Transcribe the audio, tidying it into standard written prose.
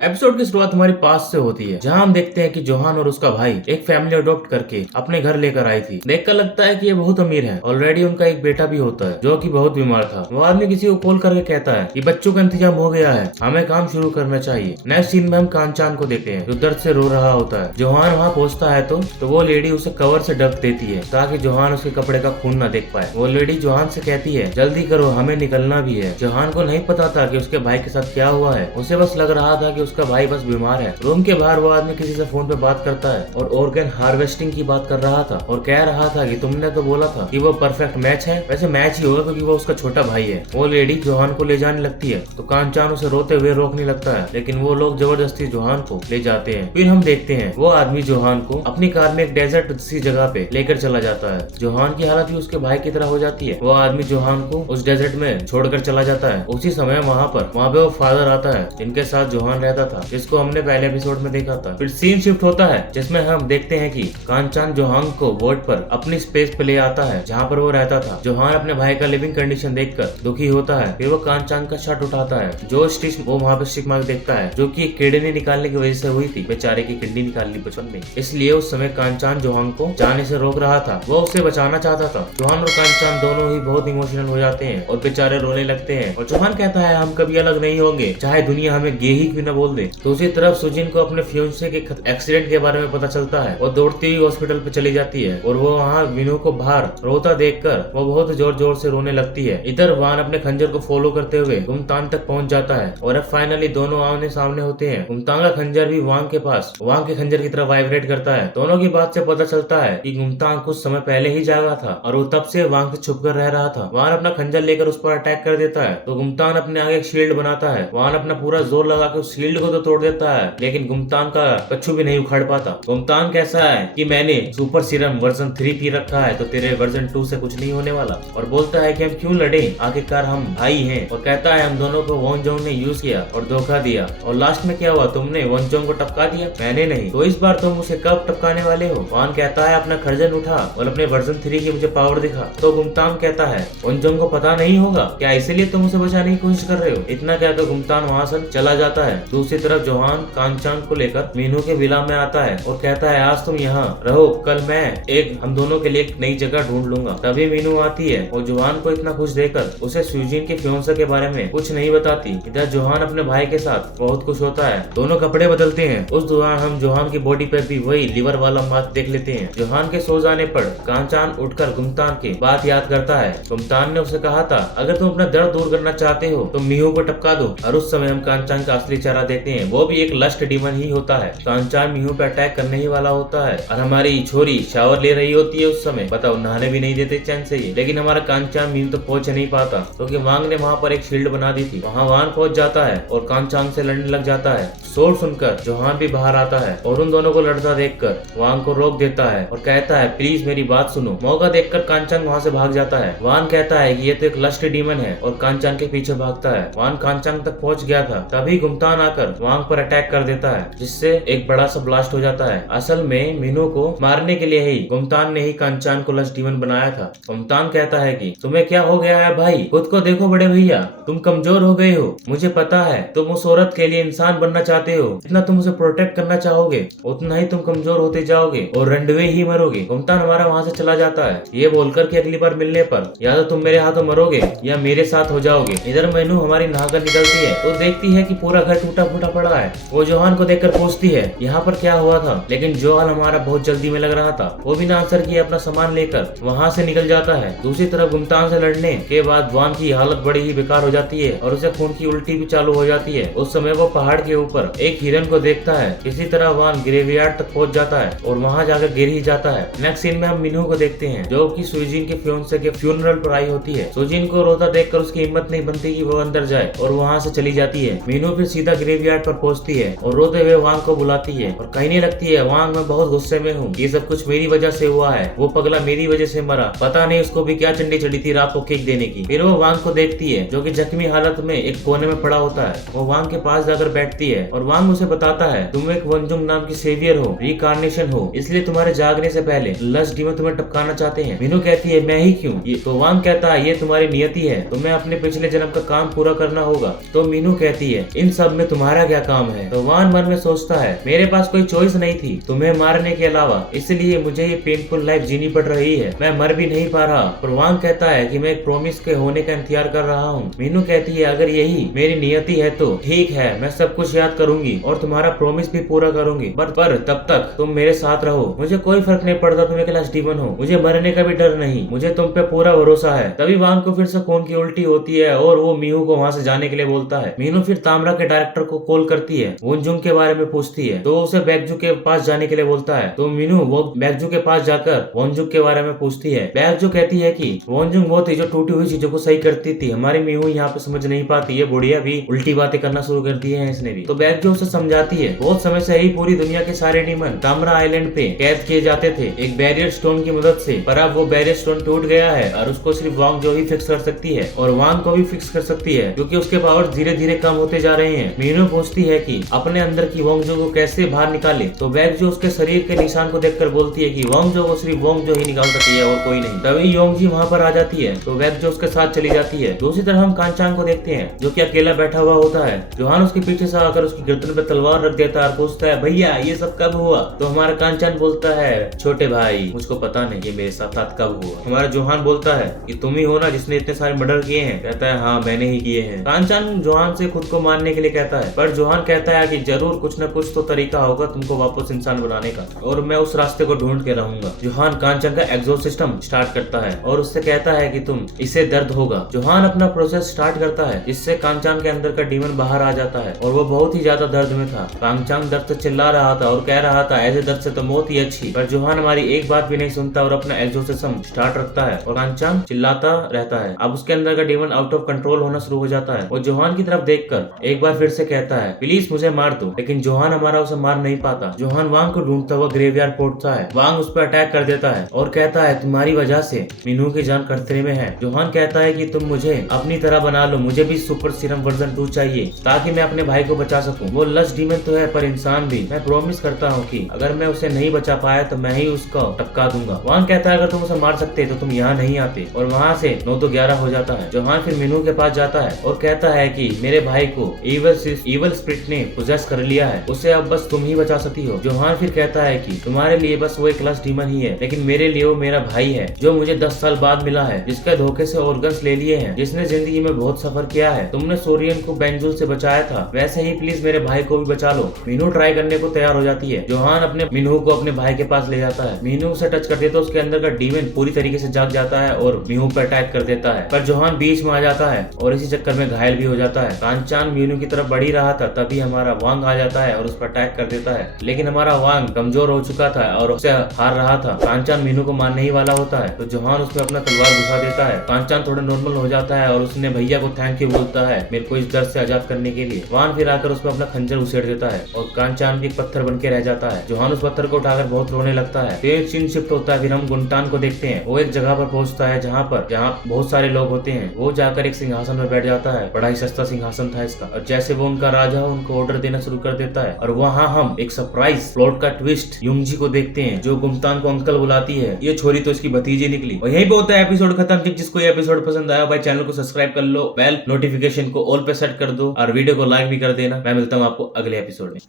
Episode की शुरुआत हमारी पास से होती है, जहां हम देखते हैं कि जोहान और उसका भाई एक फैमिली अडॉप्ट करके अपने घर लेकर आई थी। देखकर लगता है कि ये बहुत अमीर है। ऑलरेडी उनका एक बेटा भी होता है जो कि बहुत बीमार था। वो आदमी किसी को कॉल करके कहता है कि बच्चों का इंतजाम हो गया है, हमें काम शुरू करना चाहिए। नेक्स्ट सीन में हम कांचान को देखते हैं जो दर्द से रो रहा होता है। जोहान वहाँ पहुँचता है तो वो लेडी उसे कवर से ढक देती है ताकि जोहान उसके कपड़े का खून न देख पाए। वो लेडी जोहान से कहती है जल्दी करो, हमें निकलना भी है। जोहान को नहीं पता था कि उसके भाई के साथ क्या हुआ है। उसे बस लग रहा था कि उसका भाई बस बीमार है। रूम के बाहर वो आदमी किसी से फोन पे बात करता है और ऑर्गन हार्वेस्टिंग की बात कर रहा था और कह रहा था कि तुमने तो बोला था कि वो परफेक्ट मैच है। वैसे मैच ही होगा क्योंकि वो उसका छोटा भाई है। वो लेडी जोहान को ले जाने लगती है तो कांचान उसे रोते हुए रोकने लगता है, लेकिन वो लोग जबरदस्ती जोहान को ले जाते हैं। फिर हम देखते हैं वो आदमी जोहान को अपनी कार में एक डेजर्ट सी जगह पे लेकर चला जाता है। जोहान की हालत भी उसके भाई की तरह हो जाती है। वो आदमी जोहान को उस डेजर्ट में छोड़कर चला जाता है। उसी समय वहाँ पे वो फादर आता है जिनके साथ जोहान रहता था, जिसको हमने पहले एपिसोड में देखा था। फिर सीन शिफ्ट होता है जिसमें हम देखते हैं कि कांचान जोहान को बोट पर अपनी स्पेस पे ले आता है जहाँ पर वो रहता था। जोहान अपने भाई का लिविंग कंडीशन देखकर दुखी होता है। फिर वो कांचान का शर्ट उठाता है जो स्टिच वो वहाँ पे स्टिक मार्क देखता है जो कि एक किडनी निकालने की वजह से हुई थी। बेचारे की किडनी निकाल ली बचपन में, इसलिए उस समय कांचान जोहान को जाने से रोक रहा था। वो उसे बचाना चाहता था। जोहान और कांचान दोनों ही बहुत इमोशनल हो जाते हैं और बेचारे रोने लगते हैं। और जोहान कहता है हम कभी अलग नहीं होंगे, चाहे दुनिया हमें गे ही क्यों न बोल दे। दूसरी तरफ सुजिन को अपने फ्यूंसे के एक्सीडेंट के बारे में पता चलता है। वो दौड़ती हुई हॉस्पिटल पे चली जाती है और वो वहाँ विनू को बाहर रोता देखकर वो बहुत जोर जोर से रोने लगती है। इधर वान अपने खंजर को फॉलो करते हुए गुमतान तक पहुंच जाता है और अब फाइनली दोनों आमने सामने होते हैं। गुमतान का खंजर भी वांग के पास वांग के खंजर की तरह वाइब्रेट करता है। दोनों की बात से पता चलता है कि गुमतान कुछ समय पहले ही जागा था और वो तब से वांग से छुपकर रह रहा था। वान अपना खंजर लेकर उस पर अटैक कर देता है तो गुमतान अपने आगे एक शील्ड बनाता है। वान अपना पूरा जोर लगा के उस शील्ड को तो तोड़ देता है, लेकिन गुमतान का कच्छु भी नहीं उखाड़ पाता। गुमतान कैसा है कि मैंने सुपर सीरम वर्जन 3 पी रखा है तो तेरे वर्जन 2 से कुछ नहीं होने वाला। और बोलता है कि हम क्यों लड़े, आखिरकार हम भाई हैं। और कहता है हम दोनों को वोनजोंग ने यूज किया और धोखा दिया और लास्ट में क्या हुआ, तुमने वोनजोंग को टपका दिया, मैंने नहीं। तो इस बार तुम उसे कब टपकाने वाले हो। वान कहता है अपना खर्जन उठा और अपने वर्जन 3 की मुझे पावर दिखा। तो गुमतान कहता है वोनजोंग को पता नहीं होगा क्या, इसीलिए तुम उसे बचाने की कोशिश कर रहे हो। इतना कहकर गुमतान वहाँ से चला जाता है। दूसरी तरफ जोहान कांचान को लेकर मीनू के विला में आता है और कहता है आज तुम यहाँ रहो, कल मैं हम दोनों के लिए एक नई जगह ढूंढ लूंगा। तभी मीनू आती है और जोहान को इतना खुश देखकर उसे सुजीन के फियोंसे के बारे में कुछ नहीं बताती। इधर जोहान अपने भाई के साथ बहुत खुश होता है। दोनों कपड़े बदलते हैं। उस दौरान हम जोहान की बॉडी पर भी वही लिवर वाला मार्क देख लेते हैं। जोहान के सो जाने पर कांचान उठकर गुमतान की बात याद करता है। गुमतान ने उसे कहा था अगर तुम अपना दर्द दूर करना चाहते हो तो मीहू को टपका दो। और उस समय हम कांचान का असली चेहरा देखते हैं, वो भी एक लस्ट डीमन ही होता है। कांचान मीहू पे अटैक करने ही वाला होता है और हमारी छोरी शावर ले रही होती है। उस समय बताओ नहाने भी नहीं देते चैन से ही, लेकिन हमारा कांचान मीहू तो पहुंच नहीं पाता क्योंकि वांग ने वहाँ पर एक शील्ड बना दी थी। वहाँ वान पहुंच जाता है और कांचान से लड़ने लग जाता है। शोर सुनकर जोहान भी बाहर आता है और उन दोनों को लड़ता देखकर वांग को रोक देता है और कहता है प्लीज मेरी बात सुनो। मौका देखकर कांचान वहाँ से भाग जाता है। वान कहता है कि ये तो एक लस्ट डीमन है और कांचान के पीछे भागता है। वान कांचान तक पहुंच गया था तभी गुमतान आकर वांग पर अटैक कर देता है जिससे एक बड़ा सा ब्लास्ट हो जाता है। असल में मीनू को मारने के लिए ही गुमतान ने ही कांचान को लस्ट डीमन बनाया था। गुमतान कहता है कि तुम्हें क्या हो गया है भाई, खुद को देखो बड़े भैया, तुम कमजोर हो गए हो। मुझे पता है तुम उस औरत के लिए इंसान बनना चाहते हो। जितना तुम उसे प्रोटेक्ट करना चाहोगे उतना ही तुम कमजोर होते जाओगे और रंडवे ही मरोगे। गुमतान हमारा वहाँ से चला जाता है ये बोलकर कि अगली बार मिलने पर या तो तुम मेरे हाथों मरोगे या मेरे साथ हो जाओगे। इधर मीनू हमारी नहाकर निकलती है तो देखती है कि पूरा घर टूटा फूटा पड़ा है। वो जोहान को देखकर पूछती है यहाँ पर क्या हुआ था, लेकिन जोहान हमारा बहुत जल्दी में लग रहा था। वो बिना आंसर किए अपना सामान लेकर वहाँ से निकल जाता है। दूसरी तरफ गुमतान से लड़ने के बाद वान की हालत बड़ी ही बेकार हो जाती है और उसे खून की उल्टी भी चालू हो जाती है। उस समय वो पहाड़ के ऊपर एक हिरन को देखता है। किसी तरह वान ग्रेवयार्ड तक पहुँच जाता है और वहाँ जाकर गिर ही जाता है। नेक्स्ट सीन में हम मीनू को देखते हैं जो कि सुजीन के फियोंसे के फ्यूनरल पर आई होती है। सुजीन को रोता देखकर उसकी हिम्मत नहीं बनती कि वो अंदर जाए और वहाँ से चली जाती है। मीनू फिर सीधा ग्रेवयार्ड पर पहुँचती है और रोते हुए वांग को बुलाती है और कहने लगती है वांग मैं बहुत गुस्से में हूँ, ये सब कुछ मेरी वजह से हुआ है। वो पगला मेरी वजह से मरा, पता नहीं उसको भी क्या चंडी चढ़ी थी रात को किक देने की। फिर वो वांग को देखती है जो कि जख्मी हालत में एक कोने में पड़ा होता है। वो वांग के पास जाकर बैठती है और वांग उसे बताता है तुम एक वनजुंग नाम की सेवियर हो, रिकार्नेशन हो, इसलिए तुम्हारे जागने से पहले लस्ट डीमन तुम्हें टपकाना चाहते हैं। मीनू कहती है मैं ही क्यों, तो वांग कहता है ये तुम्हारी नियति है, तुम्हें अपने पिछले जन्म का काम पूरा करना होगा। तो मीनू कहती है इन सब में तुम्हारी तुम्हारा क्या काम है। तो वान मन में सोचता है मेरे पास कोई चॉइस नहीं थी तुम्हें मारने के अलावा, इसलिए मुझे ये पेनफुल लाइफ जीनी पड़ रही है, मैं मर भी नहीं पा रहा। और वांग कहता है कि मैं एक प्रॉमिस के होने का इंतजार कर रहा हूँ। मीनू कहती है अगर यही मेरी नियति है तो ठीक है, मैं सब कुछ याद करूंगी और तुम्हारा प्रॉमिस भी पूरा करूंगी, पर तब तक तुम मेरे साथ रहो, मुझे कोई फर्क नहीं पड़ता तुम एक लास्ट डीमन हो, मुझे मरने का भी डर नहीं, मुझे तुम पे पूरा भरोसा है। तभी वांग को फिर से खून की उल्टी होती है और वो मीहू को वहाँ से जाने के लिए बोलता है। मीनू फिर तामरा के डायरेक्टर को कॉल करती है, वोनजुंग के बारे में पूछती है, तो उसे बैकजू के पास जाने के लिए बोलता है। तो मीनू वो बैकजू के पास जाकर वोनजुंग के बारे में पूछती है। बैकजू कहती है कि वोनजुंग वो थी जो टूटी हुई चीजों को सही करती थी, हमारी मीहू यहाँ पे समझ नहीं पाती, ये बुढ़िया भी उल्टी बातें करना शुरू कर दी है इसने भी। तो बैकजू उसे समझाती है बहुत समय से ही पूरी दुनिया के सारे डीमन तामरा आइलैंड पे कैद किए जाते थे एक बैरियर स्टोन की मदद से, पर अब वो बैरियर स्टोन टूट गया है और उसको सिर्फ वांग जो ही फिक्स कर सकती है और वांग को भी फिक्स कर सकती है क्योंकि उसके पावर धीरे धीरे कम होते जा रहे हैं। मीनू पूछती है कि अपने अंदर की वोंगजो को कैसे बाहर निकाले। तो बैकजू उसके शरीर के निशान को देखकर बोलती है कि वोंगजो को सिर्फ वोंगजो ही निकाल सकती है और कोई नहीं। तभी योंगजी वहाँ पर आ जाती है तो बैकजू उसके साथ चली जाती है। दूसरी तरफ हम कांचांग को देखते हैं जो कि अकेला बैठा हुआ होता है। जोहान उसके पीछे से आकर उसकी गर्दन पे तलवार रख देता है और पूछता है भैया ये सब कब हुआ। तो हमारा कांचान बोलता है छोटे भाई मुझको पता नहीं ये मेरे साथ कब हुआ। हमारा जोहान बोलता है कि तुम ही हो ना जिसने इतने सारे मर्डर किए हैं। कहता है हाँ मैंने ही किए हैं। कांचान जोहान से खुद को मारने के लिए कहता है पर जोहान कहता है कि जरूर कुछ न कुछ तो तरीका होगा तुमको वापस इंसान बनाने का और मैं उस रास्ते को ढूंढ के रहूंगा। जोहान कांचन का एग्जॉस्ट सिस्टम स्टार्ट करता है और उससे कहता है कि तुम इससे दर्द होगा। जोहान अपना प्रोसेस स्टार्ट करता है जिससे कांचान के अंदर का डीमन बाहर आ जाता है और वो बहुत ही ज्यादा दर्द में था। कांचान दर्द से चिल्ला रहा था और कह रहा था ऐसे दर्द से तो मौत ही अच्छी, पर जोहान हमारी एक बात भी नहीं सुनता और अपना एग्जॉस्ट सिस्टम स्टार्ट रखता है और कांचान चिल्लाता रहता है। अब उसके अंदर का डीमन आउट ऑफ कंट्रोल होना शुरू हो जाता है और जोहान की तरफ देखकर एक बार फिर से कहता है प्लीज मुझे मार दो, लेकिन जोहान हमारा उसे मार नहीं पाता। जोहान वांग को ढूंढता हुआ ग्रेवयार्ड पहुंचता है। वांग उस पर अटैक कर देता है और कहता है तुम्हारी वजह से मीनू की जान खतरे में है। जोहान कहता है कि तुम मुझे अपनी तरह बना लो, मुझे भी सुपर सीरम वर्जन 2 चाहिए ताकि मैं अपने भाई को बचा सकूं। वो लस्ट डीमन तो है पर इंसान भी, मैं प्रॉमिस करता हूँ कि अगर मैं उसे नहीं बचा पाया तो मैं ही उसको टपका दूंगा। वांग कहता है अगर तुम उसे मार सकते तो तुम यहाँ नहीं आते और वहाँ से 9 तो 11 हो जाता है। जोहान फिर मीनू के पास जाता है और कहता है कि मेरे भाई को इवल स्पिरिट ने पोजेस कर लिया है, उसे अब बस तुम ही बचा सकती हो। जोहान फिर कहता है कि तुम्हारे लिए बस वो एक लस्ट डीमन ही है, लेकिन मेरे लिए वो मेरा भाई है जो मुझे 10 साल बाद मिला है, जिसके धोखे से ऑर्गन्स ले लिए हैं, जिसने जिंदगी में बहुत सफर किया है। तुमने सोरियन को बेंजुल से बचाया था, वैसे ही प्लीज मेरे भाई को भी बचा लो। मीनू ट्राई करने को तैयार हो जाती है। जोहान अपने मीनू को अपने भाई के पास ले जाता है। मीनू उसे टच कर देता है, उसके अंदर का डीमन पूरी तरीके से जाग जाता है और मीनू पर अटैक कर देता है, पर जोहान बीच में आ जाता है और इसी चक्कर में घायल भी हो जाता है। कांचान मीनू की तरफ बढ़ ही रहा था तभी हमारा वांग आ जाता है और उस पर अटैक कर देता है, लेकिन हमारा वांग कमजोर हो चुका था और उससे हार रहा था। कांचान मीनू को मारने ही वाला होता है तो जोहान उसमें अपना तलवार घुसा देता है। कांचान थोड़ा नॉर्मल हो जाता है और उसने भैया को थैंक यू बोलता है मेरे को इस दर्द से आजाद करने के लिए। वान फिर आकर उसमें अपना खंजर उसेड़ देता है और कांचान भी एक पत्थर बन के रह जाता है। जोहान उस पत्थर को उठाकर बहुत रोने लगता है। फिर सीन शिफ्ट होता है, फिर हम गुंटान को देखते हैं। वो एक जगह पर पहुंचता है जहाँ बहुत सारे लोग होते हैं। वो जाकर एक सिंहासन में बैठ जाता है, बड़ा ही सस्ता सिंहासन था इसका, और जैसे वो उनका राजा हो उनको ऑर्डर देना शुरू कर देता है। और वहाँ हम एक सरप्राइज प्लॉट का ट्विस्ट युंगजी को देखते हैं जो गुमतान को अंकल बुलाती है। ये छोरी तो इसकी भतीजी निकली। और यहीं पे होता है एपिसोड खत्म। जिसको ये एपिसोड पसंद आया भाई चैनल को सब्सक्राइब कर लो, बेल नोटिफिकेशन को ऑल पे सेट कर दो और वीडियो को लाइक भी कर देना। मैं मिलता हूँ आपको अगले एपिसोड में।